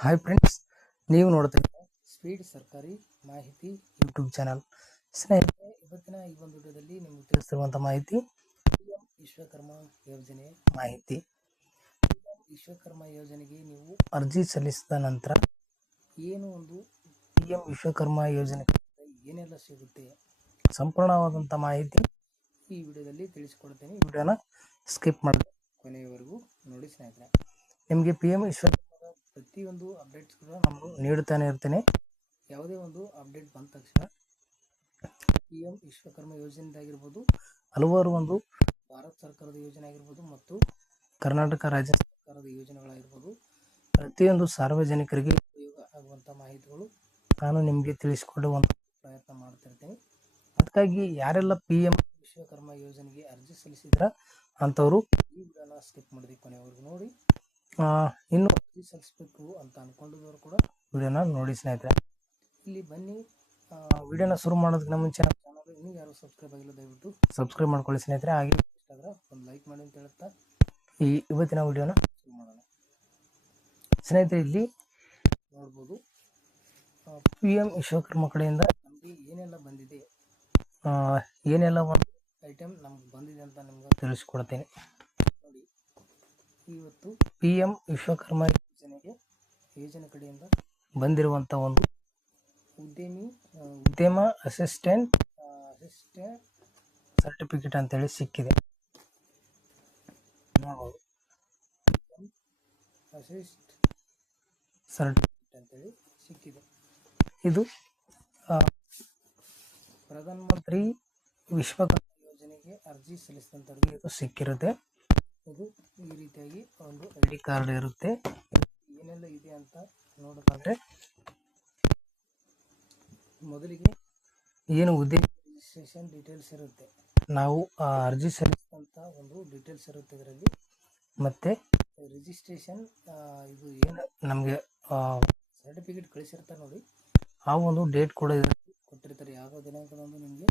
Hi friends ನೀವು ನೋಡ್ತಾ ಇದ್ದೀರಾ ಸ್ಪೀಡ್ ಸರ್ಕಾರಿ ಮಾಹಿತಿ ಯೂಟ್ಯೂಬ್ ಚಾನಲ್ ಸ್ನೇಹಿತರೆ, ಇವತ್ತಿನ ಈ ಒಂದು ವಿಡಿಯೋದಲ್ಲಿ ನಿಮಗೆ ತಿಳಿಸಿರುವಂಥ ಮಾಹಿತಿ ಪಿ ಎಂ ವಿಶ್ವಕರ್ಮ ಯೋಜನೆ ಮಾಹಿತಿ. ಪಿ ಎಂ ವಿಶ್ವಕರ್ಮ ಯೋಜನೆಗೆ ನೀವು ಅರ್ಜಿ ಸಲ್ಲಿಸಿದ ನಂತರ ಏನು ಒಂದು ಪಿ ಎಂ ವಿಶ್ವಕರ್ಮ ಯೋಜನೆ ಏನೆಲ್ಲ ಸಿಗುತ್ತೆ ಸಂಪೂರ್ಣವಾದಂಥ ಮಾಹಿತಿ ಈ ವಿಡಿಯೋದಲ್ಲಿ ತಿಳಿಸಿಕೊಡ್ತೇನೆ. ವಿಡಿಯೋನ ಸ್ಕಿಪ್ ಮಾಡಿ ಕೊನೆಯವರೆಗೂ ನೋಡಿ ಸ್ನೇಹಿತರೆ. ನಿಮಗೆ ಪಿ ಎಂ ವಿಶ್ವಕರ್ಮದ ಪ್ರತಿಯೊಂದು ಅಪ್ಡೇಟ್ಸ್ ಕೂಡ ನಾನು ನೀಡುತ್ತಾನೆ ಇರ್ತೇನೆ. ಯಾವುದೇ ಒಂದು ಅಪ್ಡೇಟ್ ಬಂದ ತಕ್ಷಣ ಪಿ ಎಂ ವಿಶ್ವಕರ್ಮ ಯೋಜನೆದಾಗಿರ್ಬೋದು, ಹಲವಾರು ಒಂದು ಭಾರತ ಸರ್ಕಾರದ ಯೋಜನೆ ಆಗಿರ್ಬೋದು ಮತ್ತು ಕರ್ನಾಟಕ ರಾಜ್ಯ ಸರ್ಕಾರದ ಯೋಜನೆಗಳಾಗಿರ್ಬೋದು, ಪ್ರತಿಯೊಂದು ಸಾರ್ವಜನಿಕರಿಗೆ ಉಪಯೋಗ ಆಗುವಂಥ ಮಾಹಿತಿಗಳು ನಾನು ನಿಮಗೆ ತಿಳಿಸಿಕೊಡುವಂಥ ಪ್ರಯತ್ನ ಮಾಡ್ತಿರ್ತೇನೆ ಅದಕ್ಕಾಗಿ ಯಾರೆಲ್ಲ ಪಿ ಎಂ ವಿಶ್ವಕರ್ಮ ಯೋಜನೆಗೆ ಅರ್ಜಿ ಸಲ್ಲಿಸಿದ್ರ ಅಂಥವರು ಈ ವಿಡಿಯೋನ ಸ್ಕಿಪ್ ಮಾಡಿದೆ ಕೊನೆವರೆಗೂ ನೋಡಿ. ಇನ್ನು ಸಲ್ಲಿಸಬೇಕು ಅಂತ ಅಂದ್ಕೊಂಡಿದ್ದವರು ಕೂಡ ವಿಡಿಯೋನ ನೋಡಿ ಸ್ನೇಹಿತರೆ. ಇಲ್ಲಿ ಬನ್ನಿ. ವಿಡಿಯೋನ ಶುರು ಮಾಡೋದಕ್ಕಿಂತ ಮುಂಚೆ ನಮ್ಮ ಚಾನಲ್ ಇನ್ನೂ ಯಾರು ಸಬ್ಸ್ಕ್ರೈಬ್ ಆಗಿಲ್ಲ ದಯವಿಟ್ಟು ಸಬ್ಸ್ಕ್ರೈಬ್ ಮಾಡ್ಕೊಳ್ಳಿ ಸ್ನೇಹಿತರೆ. ಹಾಗೆ ಇಷ್ಟ ಆದ್ರೆ ಒಂದು ಲೈಕ್ ಮಾಡಿ ಅಂತ ಹೇಳ್ತಾ ಈ ಇವತ್ತಿನ ವಿಡಿಯೋನ ಶುರು ಮಾಡೋಣ. ಸ್ನೇಹಿತರೆ ಇಲ್ಲಿ ನೋಡ್ಬೋದು ಪಿ ಎಂ ವಿಶ್ವಕರ್ಮ ಕಡೆಯಿಂದ ನಮಗೆ ಏನೆಲ್ಲ ಬಂದಿದೆ? ಏನೆಲ್ಲ ಒಂದು ಐಟಮ್ ನಮ್ಗೆ ಬಂದಿದೆ ಅಂತ ನಿಮ್ಗೆ ತಿಳಿಸ್ಕೊಡ್ತೇನೆ. ನೋಡಿ. ಇವತ್ತು ಪಿ ಎಂ ವಿಶ್ವಕರ್ಮ ಯೋಜನೆಗೆ ಯೋಜನೆ ಕಡೆಯಿಂದ ಬಂದಿರುವಂಥ ಒಂದು ಉದ್ಯಮಿ ಉದ್ಯಮ ಅಸಿಸ್ಟೆಂಟ್ ಅಸಿಸ್ಟೆಂಟ್ ಸರ್ಟಿಫಿಕೇಟ್ ಅಂತೇಳಿ ಸಿಕ್ಕಿದೆ. ನೋಡ್ಬೋದು. ಅಸಿಸ್ಟ್ ಸರ್ಟಿಫಿಕೇಟ್ ಅಂತೇಳಿ ಸಿಕ್ಕಿದೆ. ಇದು ಪ್ರಧಾನ ಮಂತ್ರಿ ವಿಶ್ವಕರ್ಮ ಯೋಜನೆಗೆ ಅರ್ಜಿ ಸಲ್ಲಿಸಿದಂಥವ್ರಿಗೆ ಇದು ಸಿಕ್ಕಿರುತ್ತೆ. ಇದು ಈ ರೀತಿಯಾಗಿ ಒಂದು ಐ ಡಿ ಕಾರ್ಡ್ ಇರುತ್ತೆ. ಏನೆಲ್ಲ ಇದೆ ಅಂತ ನೋಡೋದಾದ್ರೆ ಮೊದಲಿಗೆ ಏನು ಉದ್ದೇಶ ರಿಜಿಸ್ಟ್ರೇಷನ್ ಡೀಟೇಲ್ಸ್ ಇರುತ್ತೆ. ನಾವು, ಆ, ಅರ್ಜಿ ಸಲ್ಲಿಸಿದಂಥ ಒಂದು ಡೀಟೇಲ್ಸ್ ಇರುತ್ತೆ ಇದರಲ್ಲಿ. ಮತ್ತು ರಿಜಿಸ್ಟ್ರೇಷನ್ ಇದು ಏನು ನಮಗೆ ಸರ್ಟಿಫಿಕೇಟ್ ಕಳಿಸಿರ್ತಾರೆ ನೋಡಿ. ಆ ಒಂದು ಡೇಟ್ ಕೂಡ ಕೊಟ್ಟಿರ್ತಾರೆ. ಯಾವ ದಿನಾಂಕದಂದು ನಿಮಗೆ?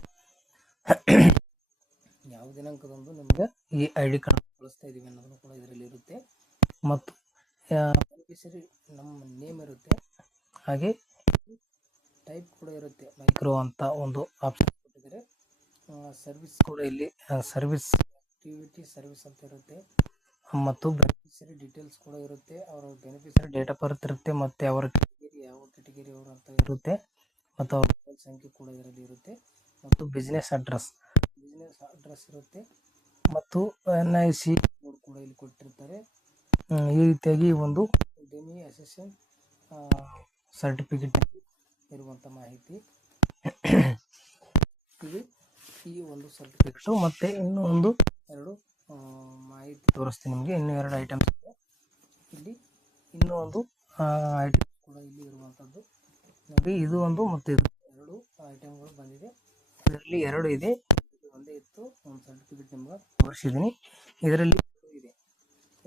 ಯಾವ ದಿನಾಂಕದಂದು ನಿಮಗೆ ಈ ಐ ಡಿ ಕಾರ್ಡ್ ಕಳಿಸ್ತಾ ಇದ್ದೀವಿ ಅನ್ನೋದನ್ನು ಕೂಡ ಇದರಲ್ಲಿ ಇರುತ್ತೆ. ಮತ್ತು ಬೆನಿಫಿಷರಿ ನಮ್ಮ ನೇಮ್ ಇರುತ್ತೆ. ಹಾಗೆ ಟೈಪ್ ಕೂಡ ಇರುತ್ತೆ ಮೈಕ್ರೋ ಅಂತ ಒಂದು ಆಪ್ಷನ್ ಕೊಟ್ಟಿದ್ದಾರೆ. ಸರ್ವಿಸ್ ಕೂಡ ಇಲ್ಲಿ ಸರ್ವಿಸ್ ಆಕ್ಟಿವಿಟಿ ಸರ್ವಿಸ್ ಅಂತ ಇರುತ್ತೆ. ಮತ್ತು ಬೆನಿಫಿಷರಿ ಡೀಟೇಲ್ಸ್ ಕೂಡ ಇರುತ್ತೆ. ಅವರ ಬೆನಿಫಿಷರಿ ಡೇಟ್ ಆಫ್ ಬರ್ತ್ ಇರುತ್ತೆ, ಮತ್ತು ಅವರ ಕೆಟಗರಿ ಯಾವ ಕೆಟಗರಿ ಅವರು ಅಂತ ಇರುತ್ತೆ. ಮತ್ತು ಅವ್ರ ಮೊಬೈಲ್ ಸಂಖ್ಯೆ ಕೂಡ ಇದರಲ್ಲಿ ಇರುತ್ತೆ. ಮತ್ತು ಬಿಸ್ನೆಸ್ ಅಡ್ರೆಸ್ ಬಿಸ್ನೆಸ್ ಅಡ್ರೆಸ್ ಇರುತ್ತೆ. ಮತ್ತು ಎನ್ ಐ ಸಿ ಕೋಡ್ ಕೂಡ ಇಲ್ಲಿ ಕೊಟ್ಟಿರ್ತಾರೆ. ಈ ರೀತಿಯಾಗಿ ಒಂದು ಡೆಮಿ ಎಲ್ ಸರ್ಟಿಫಿಕೇಟ್ ಇರುವಂಥ ಮಾಹಿತಿ. ಇದು ಈ ಒಂದು ಸರ್ಟಿಫಿಕೇಟು ಮತ್ತು ಇನ್ನೂ ಒಂದು ಎರಡು ಮಾಹಿತಿ ತೋರಿಸ್ತೀನಿ ನಿಮಗೆ. ಇನ್ನೂ ಎರಡು ಐಟಮ್ಸ್ ಇದೆ. ಇಲ್ಲಿ ಇನ್ನೂ ಒಂದು ಐಟಮ್ ಕೂಡ ಇಲ್ಲಿ ಇರುವಂಥದ್ದು ನೋಡಿ, ಇದು ಒಂದು ಮತ್ತು ಇದು ಎರಡು ಐಟಮ್ಗಳು ಬಂದಿದೆ. ಇದರಲ್ಲಿ ಎರಡು ಇದೆ. ಒಂದೇ ಇತ್ತು. ಒಂದು ಸರ್ಟಿಫಿಕೇಟ್ ನಿಮ್ಗೆ ತೋರಿಸಿದ್ದೀನಿ. ಇದರಲ್ಲಿ ಇದೆ.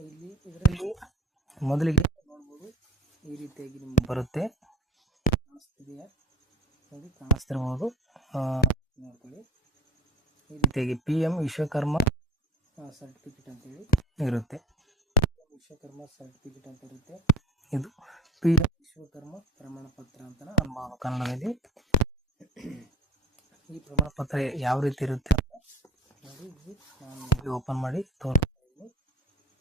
ಇಲ್ಲಿ ಇದರಲ್ಲಿ ಮೊದಲಿಗೆ ಈ ರೀತಿಯಾಗಿ ನಿಮ್ಗೆ ಬರುತ್ತೆ. ಕಾಣಿಸ್ತಿದೆಯಾ? ನೋಡಿ, ಕಾಣಿಸ್ತಿರ್ಬೋದು. ನೋಡ್ಕೊಳ್ಳಿ. ಈ ರೀತಿಯಾಗಿ ಪಿ ಎಂ ವಿಶ್ವಕರ್ಮ ಸರ್ಟಿಫಿಕೇಟ್ ಅಂತೇಳಿ ಇರುತ್ತೆ. ವಿಶ್ವಕರ್ಮ ಸರ್ಟಿಫಿಕೇಟ್ ಅಂತ ಇರುತ್ತೆ. ಇದು ಪಿ ಎಂ ವಿಶ್ವಕರ್ಮ ಪ್ರಮಾಣ ಪತ್ರ ಅಂತ ನಮ್ಮ ಕನ್ನಡದಲ್ಲಿ. ಈ ಪ್ರಮಾಣ ಪತ್ರ ಯಾವ ರೀತಿ ಇರುತ್ತೆ ಅಂತ ನೋಡಿ ನಾನು ಓಪನ್ ಮಾಡಿ ತೋರಿಸ್ತಾ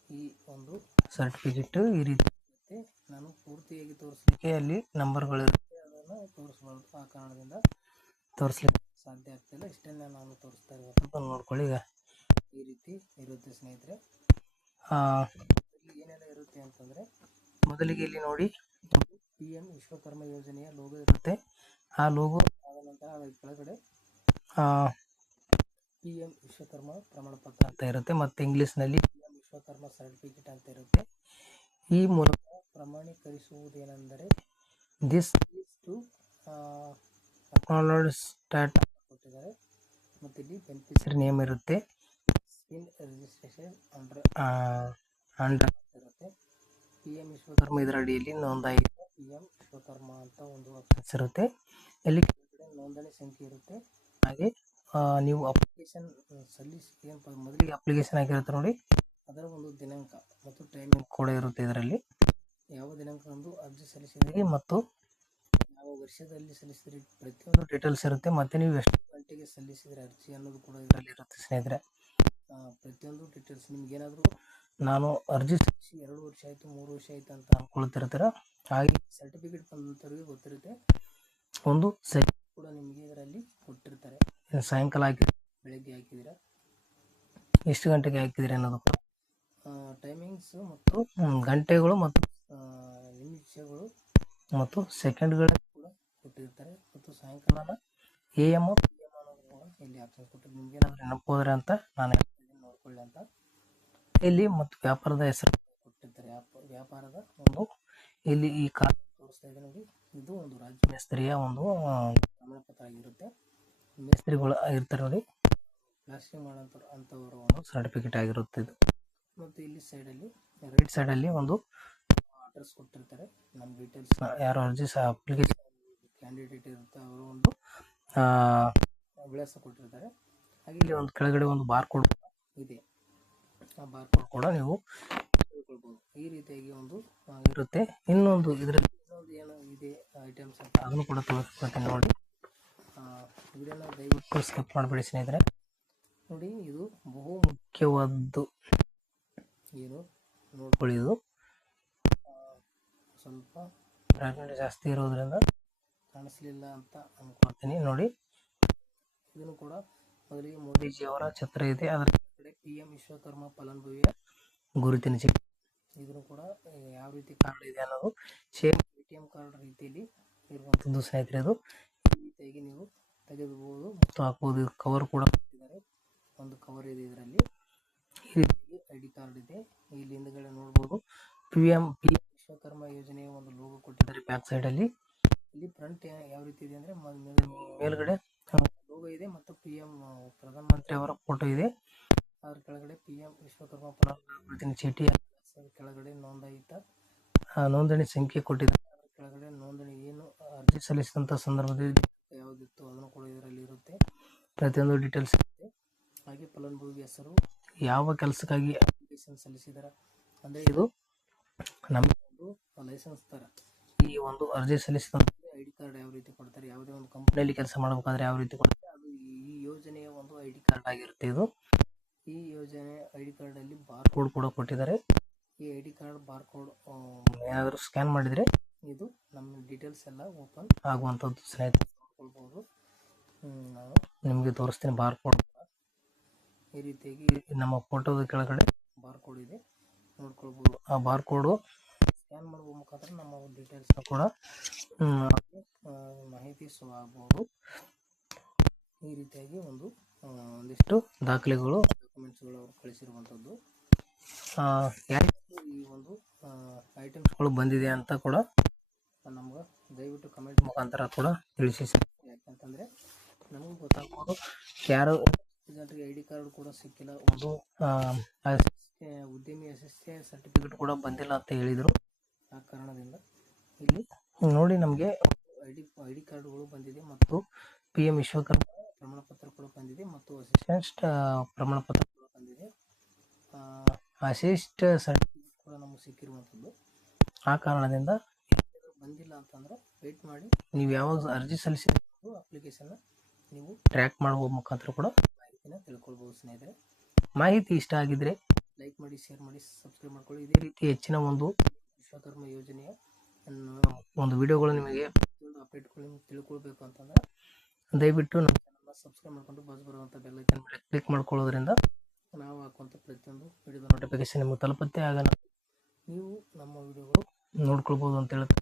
ಈ ಒಂದು ಸರ್ಟಿಫಿಕೇಟ್ ಈ ರೀತಿ ಅಲ್ಲಿ ನಂಬರ್ಗಳಿರುತ್ತೆ ಅದನ್ನು ತೋರಿಸ್ಬಾರ್ದು ಆ ಕಾರಣದಿಂದ ತೋರಿಸ್ಲಿಕ್ಕೆ ಸಾಧ್ಯ ಆಗ್ತಿಲ್ಲ ಇಷ್ಟನ್ನೇ ನಾನು ತೋರಿಸ್ತಾ ಇರೋದು ನೋಡ್ಕೊಳ್ಳಿ. ಈಗ ಈ ರೀತಿ ಇರುತ್ತೆ ಸ್ನೇಹಿತರೆ. ಏನೆಲ್ಲ ಇರುತ್ತೆ ಅಂತಂದರೆ, ಮೊದಲಿಗೆ ಇಲ್ಲಿ ನೋಡಿ ಪಿ ಎಂ ವಿಶ್ವಕರ್ಮ ಯೋಜನೆಯ ಲೋಗೋ ಇರುತ್ತೆ. ಆ ಲೋಗೋ ಆದ ನಂತರ ಕೆಳಗಡೆ ಪಿ ಎಂ ವಿಶ್ವಕರ್ಮ ಪ್ರಮಾಣ ಪತ್ರ ಅಂತ ಇರುತ್ತೆ. ಮತ್ತು ಇಂಗ್ಲೀಷ್ನಲ್ಲಿ ಪಿ ಎಂ ವಿಶ್ವಕರ್ಮ ಸರ್ಟಿಫಿಕೇಟ್ ಅಂತ ಇರುತ್ತೆ. ಈ ಮೂಲಕ ಪ್ರಮಾಣೀಕರಿಸುವುದೇನೆಂದರೆ this is to acknowledge start ಕೊಟ್ಟಿದ್ದಾರೆ. ಮತ್ತು ಇಲ್ಲಿ ಬೆನಿಫಿಷರಿ ನೇಮ್ ಇರುತ್ತೆ. ಸ್ಕಿಲ್ ರಿಜಿಸ್ಟ್ರೇಷನ್ ಅಂಡರ್ ಅಂಡರ್ ಇರುತ್ತೆ. ಪಿ ಎಂ ವಿಶ್ವಕರ್ಮ ಇದರ ಅಡಿಯಲ್ಲಿ ನೋಂದಾಯಿತ. ಪಿ ಎಂ ವಿಶ್ವಕರ್ಮ ಅಂತ ಒಂದು ಆಪ್ಷನ್ಸ್ ಇರುತ್ತೆ. ಇಲ್ಲಿ ಕೆಳಗಡೆ ನೋಂದಣಿ ಸಂಖ್ಯೆ ಇರುತ್ತೆ. ಹಾಗೆ ನೀವು ಅಪ್ಲಿಕೇಶನ್ ಸಲ್ಲಿಸಿ ಏನು ಮೊದಲಿಗೆ ಅಪ್ಲಿಕೇಶನ್ ಆಗಿರುತ್ತೆ ನೋಡಿ. ಅದರ ಒಂದು ದಿನಾಂಕ ಮತ್ತು ಟೈಮಿಂಗ್ ಕೂಡ ಇರುತ್ತೆ ಇದರಲ್ಲಿ. ಯಾವ ದಿನಾಂಕ ದಿನಾಂಕದಂದು ಅರ್ಜಿ ಸಲ್ಲಿಸಿದಿರಿ ಮತ್ತು ಯಾವ ವರ್ಷದಲ್ಲಿ ಸಲ್ಲಿಸಿದಿರಿ? ಪ್ರತಿಯೊಂದು ಡೀಟೇಲ್ಸ್ ಇರುತ್ತೆ. ಮತ್ತು ನೀವು ಎಷ್ಟು ಗಂಟೆಗೆ ಸಲ್ಲಿಸಿದಿರಿ ಅರ್ಜಿ ಅನ್ನೋದು ಕೂಡ ಇದರಲ್ಲಿ ಇರುತ್ತೆ ಸ್ನೇಹಿತರೆ. ಪ್ರತಿಯೊಂದು ಡೀಟೇಲ್ಸ್ ನಿಮ್ಗೇನಾದರೂ ನಾನು ಅರ್ಜಿ ಸಲ್ಲಿಸಿ ಎರಡು ವರ್ಷ ಆಯಿತು, ಮೂರು ವರ್ಷ ಆಯಿತು ಅಂತ ಅಂದ್ಕೊಳ್ತಿರ್ತೀರ. ಹಾಗೆ ಸರ್ಟಿಫಿಕೇಟ್ ಬಂದಂಥವ್ರಿಗೆ ಗೊತ್ತಿರುತ್ತೆ. ಒಂದು ಸೆಟ್ ಕೂಡ ನಿಮಗೆ ಇದರಲ್ಲಿ ಕೊಟ್ಟಿರ್ತಾರೆ. ಸಾಯಂಕಾಲ ಹಾಕಿದ್ರೆ, ಬೆಳಗ್ಗೆ ಹಾಕಿದ್ದೀರಾ? ಎಷ್ಟು ಗಂಟೆಗೆ ಹಾಕಿದಿರಿ ಅನ್ನೋದು ಟೈಮಿಂಗ್ಸು ಮತ್ತು ಗಂಟೆಗಳು ಮತ್ತು ನಿಮಿಷಗಳು ಮತ್ತು ಸೆಕೆಂಡ್ಗಳು ಕೂಡ ಕೊಟ್ಟಿರ್ತಾರೆ. ಮತ್ತು ಸಾಯಂಕಾಲ ಎ ಎಂ ಕೂಡ ಇಲ್ಲಿ ಆಪ್ಷನ್ ಕೊಟ್ಟಿದ್ದು ನಿಮ್ಗೆ ಏನಾದರೂ ನೆನಪೋದ್ರೆ ಅಂತ ನಾನು ನೋಡ್ಕೊಳ್ಳಿ ಅಂತ. ಇಲ್ಲಿ ಮತ್ತು ವ್ಯಾಪಾರದ ಹೆಸರು ಕೊಟ್ಟಿರ್ತಾರೆ. ವ್ಯಾಪ- ವ್ಯಾಪಾರದ ಒಂದು ಇಲ್ಲಿ ಈ ಕಾಲ ತೋರಿಸ್ತಾ ಇದೆ ನೋಡಿ. ಇದು ಒಂದು ರಾಜ್ಯ ಮೇಸ್ತ್ರಿಯ ಒಂದು ಪ್ರಮಾಣಪತ್ರ ಪ್ರಮಾಣ ಪತ್ರ ಆಗಿರುತ್ತೆ. ಮೇಸ್ತ್ರಿಗಳು ಇರ್ತಾರೆ ನೋಡಿ. ಪ್ಲಾಸ್ಟಿಂಗ್ ಮಾಡೋಂಥ ಅಂಥವರ ಒಂದು ಸರ್ಟಿಫಿಕೇಟ್ ಆಗಿರುತ್ತೆ ಇದು. ಮತ್ತು ಇಲ್ಲಿ ಸೈಡಲ್ಲಿ ರೈಟ್ ಸೈಡಲ್ಲಿ ಒಂದು ಅಡ್ರೆಸ್ ಕೊಟ್ಟಿರ್ತಾರೆ ನಮ್ಮ ಡೀಟೇಲ್ಸ್ನ ಯಾರು ಅರ್ಜಿ ಸಹ ಅಪ್ಲಿಕೇಶನ್ ಕ್ಯಾಂಡಿಡೇಟ್ ಇರುತ್ತೆ ಅವರು ಒಂದು ವಿಳಾಸ ಕೊಟ್ಟಿರ್ತಾರೆ. ಹಾಗೆ ಇಲ್ಲಿ ಒಂದು ಕೆಳಗಡೆ ಒಂದು ಬಾರ್ ಕೋಡ್ ಇದೆ. ಆ ಬಾರ್ ಕೋಡ್ ಕೂಡ ನೀವು ತಿಳ್ಕೊಳ್ಬೋದು. ಈ ರೀತಿಯಾಗಿ ಒಂದು ಇರುತ್ತೆ. ಇನ್ನೊಂದು ಇದರಲ್ಲಿ ಇನ್ನೊಂದು ಏನು ಇದೆ ಐಟಮ್ಸ್ ಅಂತ. ಅದನ್ನು ಕೂಡ ತೋರಿಸ್ಕೊಳ್ತೀನಿ ನೋಡಿ. ಇದನ್ನು ದಯವಿಟ್ಟು ಸ್ಕಿಪ್ ಮಾಡಿಬಿಡಿ ಸ್ನೇಹಿತರೆ. ನೋಡಿ ಇದು ಬಹು ಮುಖ್ಯವಾದ್ದು ಏನು ನೋಡ್ಕೊಳ್ಳಿ ಇದು. ಸ್ವಲ್ಪ ಬ್ರೈಟ್ನೆಸ್ ಜಾಸ್ತಿ ಇರೋದ್ರಿಂದ ಕಾಣಿಸ್ಲಿಲ್ಲ ಅಂತ ಅಂದ್ಕೊಳ್ತೀನಿ ನೋಡಿ. ಇದನ್ನು ಕೂಡ ಮೊದಲಿಗೆ ಮೋದಿಜಿಯವರ ಛತ್ರ ಇದೆ. ಅದರ ಕಡೆ ಪಿ ಎಂ ವಿಶ್ವಕರ್ಮ ಫಲಾನುಭವಿಯ ಗುರುತಿನ ಚಿಕ್ಕ ಇದನ್ನು ಕೂಡ ಯಾವ ರೀತಿ ಕಾರ್ಡ್ ಇದೆ ಅನ್ನೋದು same A T M card ರೀತಿಯಲ್ಲಿ ಇರುವಂಥದ್ದು ಸ್ನೇಹಿತರೆ ಅದು. ಈ ರೀತಿಯಾಗಿ ನೀವು ತೆಗೆದುಬಹುದು ಮತ್ತು ಹಾಕ್ಬೋದು. ಕವರ್ ಕೂಡ ಕೊಟ್ಟಿದ್ದಾರೆ. ಒಂದು ಕವರ್ ಇದೆ ಇದರಲ್ಲಿ. ಈ ರೀತಿ ಐ ಡಿ ಕಾರ್ಡ್ ಇದೆ. ಇಲ್ಲಿ ಹಿಂದ್ಗಡೆ ನೋಡ್ಬೋದು. ಪಿ ಎಂ ಪಿ ವಿಶ್ವಕರ್ಮ ಯೋಜನೆಯ ಒಂದು ಲೋಗೋ ಕೊಟ್ಟಿದ್ದಾರೆ ಸೈಡ್ ಅಲ್ಲಿ. ಇಲ್ಲಿ ಫ್ರಂಟ್ ಯಾವ ರೀತಿ ಇದೆ ಅಂದ್ರೆ ಮೇಲ್ಗಡೆ ಲೋಗೋ ಇದೆ ಮತ್ತು ಪಿ ಎಂ ಪ್ರಧಾನಮಂತ್ರಿ ಅವರ ಫೋಟೋ ಇದೆ. ಅದರ ಕೆಳಗಡೆ ಪಿ ಎಂ ವಿಶ್ವಕರ್ಮ ಪ್ರಧಾನ ಚೀಟಿ ಕೆಳಗಡೆ ನೋಂದಾಯಿತ ನೋಂದಣಿ ಸಂಖ್ಯೆ ಕೊಟ್ಟಿದ್ದಾರೆ. ಅದರ ಕೆಳಗಡೆ ನೋಂದಣಿ ಏನು ಅರ್ಜಿ ಸಲ್ಲಿಸಿದಂತಹ ಸಂದರ್ಭದಲ್ಲಿ ಯಾವುದಿತ್ತು ಅದನ್ನು ಕೂಡ ಇದರಲ್ಲಿ ಇರುತ್ತೆ. ಪ್ರತಿಯೊಂದು ಡೀಟೇಲ್ಸ್ ಇರುತ್ತೆ. ಹಾಗೆ ಫಲಾನುಭವಿ ಹೆಸರು, ಯಾವ ಕೆಲಸಕ್ಕಾಗಿ ಅಪ್ಲಿಕೇಶನ್ ಸಲ್ಲಿಸಿದಾರ. ಅಂದರೆ ಇದು ನಮ್ಮ ಲೈಸೆನ್ಸ್ ಥರ ಈ ಒಂದು ಅರ್ಜಿ ಸಲ್ಲಿಸಿದ ಐ ಕಾರ್ಡ್ ಯಾವ ರೀತಿ ಕೊಡ್ತಾರೆ, ಯಾವುದೇ ಒಂದು ಕಂಪ್ನಿಯಲ್ಲಿ ಕೆಲಸ ಮಾಡಬೇಕಾದ್ರೆ ಯಾವ ರೀತಿ ಕೊಡ್ತಾರೆ, ಅದು ಈ ಯೋಜನೆಯ ಒಂದು ಐ ಕಾರ್ಡ್ ಆಗಿರುತ್ತೆ ಇದು. ಈ ಯೋಜನೆ ಐ ಡಿ ಕಾರ್ಡಲ್ಲಿ ಬಾರ್ ಕೋಡ್ ಕೂಡ ಕೊಟ್ಟಿದ್ದಾರೆ. ಈ I D card bar code ಏನಾದರೂ ಸ್ಕ್ಯಾನ್ ಮಾಡಿದರೆ ಇದು ನಮ್ಮ ಡೀಟೇಲ್ಸ್ ಎಲ್ಲ ಓಪನ್ ಆಗುವಂಥದ್ದು ಸ್ನೇಹಿತರು ನೋಡ್ಕೊಳ್ಬೋದು. ನಾವು ನಿಮಗೆ ತೋರಿಸ್ತೀನಿ ಬಾರ್ ಕೋಡ್ ಈ ರೀತಿಯಾಗಿ ನಮ್ಮ ಫೋಟೋದ ಕೆಳಗಡೆ ಬಾರ್ ಕೋಡ್ ಇದೆ. ನೋಡ್ಕೊಳ್ಬೋದು. ಆ ಬಾರ್ ಕೋಡು ಸ್ಕ್ಯಾನ್ ಮಾಡುವ ಮುಖಾಂತರ ನಮ್ಮ ಡೀಟೇಲ್ಸ್ ಕೂಡ ಮಾಹಿತಿ ಆಗ್ಬೋದು. ಈ ರೀತಿಯಾಗಿ ಒಂದು ಒಂದಿಷ್ಟು ದಾಖಲೆಗಳು ಡಾಕ್ಯುಮೆಂಟ್ಸ್ಗಳು ಅವರು ಕಳಿಸಿರುವಂಥದ್ದು. ಈ ಒಂದು ಐಟಮ್ಸ್ಗಳು ಬಂದಿದೆ ಅಂತ ಕೂಡ ನಮ್ಗೆ ದಯವಿಟ್ಟು ಕಮೆಂಟ್ ಮುಖಾಂತರ ಕೂಡ ತಿಳಿಸಿ. ಸರ್. ಯಾಕಂತಂದರೆ ನಮಗೂ ಗೊತ್ತಾಗ್ಬೋದು, ಯಾರು ಜನರಿಗೆ ಐ ಡಿ ಕಾರ್ಡ್ ಕೂಡ ಸಿಕ್ಕಿಲ್ಲ, ಒಂದು ಉದ್ಯಮಿ ಯಶಸ್ಸಿಯ ಸರ್ಟಿಫಿಕೇಟ್ ಕೂಡ ಬಂದಿಲ್ಲ ಅಂತ ಹೇಳಿದರು. ಕಾರಣದಿಂದ ಇಲ್ಲಿ ನೋಡಿ ನಮಗೆ ಐ ಡಿ ಐ ಡಿ ಕಾರ್ಡ್ಗಳು ಬಂದಿದೆ ಮತ್ತು ಪಿ ಎಂ ವಿಶ್ವಕರ್ಮ ಪ್ರಮಾಣ ಪತ್ರ ಕೂಡ ಬಂದಿದೆ ಮತ್ತು ಅಸಿಸ್ಟೆಂಟ್ ಪ್ರಮಾಣ ಪತ್ರ ಕೂಡ ಬಂದಿದೆ ಅಸಿಸ್ಟ್ ಸರ್ಟಿಫಿಕೇಟ್ ಕೂಡ ನಮಗೆ ಸಿಕ್ಕಿರುವಂಥದ್ದು. ಆ ಕಾರಣದಿಂದ ಬಂದಿಲ್ಲ ಅಂತಂದರೆ ವೆಯ್ಟ್ ಮಾಡಿ. ನೀವು ಯಾವಾಗ ಅರ್ಜಿ ಸಲ್ಲಿಸಿದ್ರು ಅಪ್ಲಿಕೇಶನ್ನ ನೀವು ಟ್ರ್ಯಾಕ್ ಮಾಡುವ ಮುಖಾಂತರ ಕೂಡ ಮಾಹಿತಿನ ತಿಳ್ಕೊಳ್ಬೋದು ಸ್ನೇಹಿತರೆ. ಮಾಹಿತಿ ಇಷ್ಟ ಆಗಿದ್ದರೆ ಲೈಕ್ ಮಾಡಿ ಶೇರ್ ಮಾಡಿ ಸಬ್ಸ್ಕ್ರೈಬ್ ಮಾಡ್ಕೊಳ್ಳಿ. ಇದೇ ರೀತಿ ಹೆಚ್ಚಿನ ಒಂದು ವಿಶ್ವಕರ್ಮ ಯೋಜನೆಯ ಒಂದು ವಿಡಿಯೋಗಳು ನಿಮಗೆ ಅಪ್ಡೇಟ್ಗಳು ನಿಮ್ಗೆ ತಿಳ್ಕೊಳ್ಬೇಕು ಅಂತಂದ್ರೆ ದಯವಿಟ್ಟು ನಮ್ಮ ಚಾನಲ್ನ ಸಬ್ಸ್ಕ್ರೈಬ್ ಮಾಡ್ಕೊಂಡು ಬಸ್ ಬರುವಂಥ ಬೆಲ್ಲೈಕನ್ ಮೇಲೆ ಕ್ಲಿಕ್ ಮಾಡ್ಕೊಳ್ಳೋದ್ರಿಂದ ನಾವು ಹಾಕುವಂಥ ಪ್ರತಿಯೊಂದು ವಿಡಿಯೋದ ನೋಟಿಫಿಕೇಶನ್ ನಿಮಗೆ ತಲುಪುತ್ತೆ. ಆಗ ನೀವು ನಮ್ಮ ವಿಡಿಯೋಗಳು ನೋಡ್ಕೊಳ್ಬೋದು ಅಂತ ಹೇಳ್ತಾ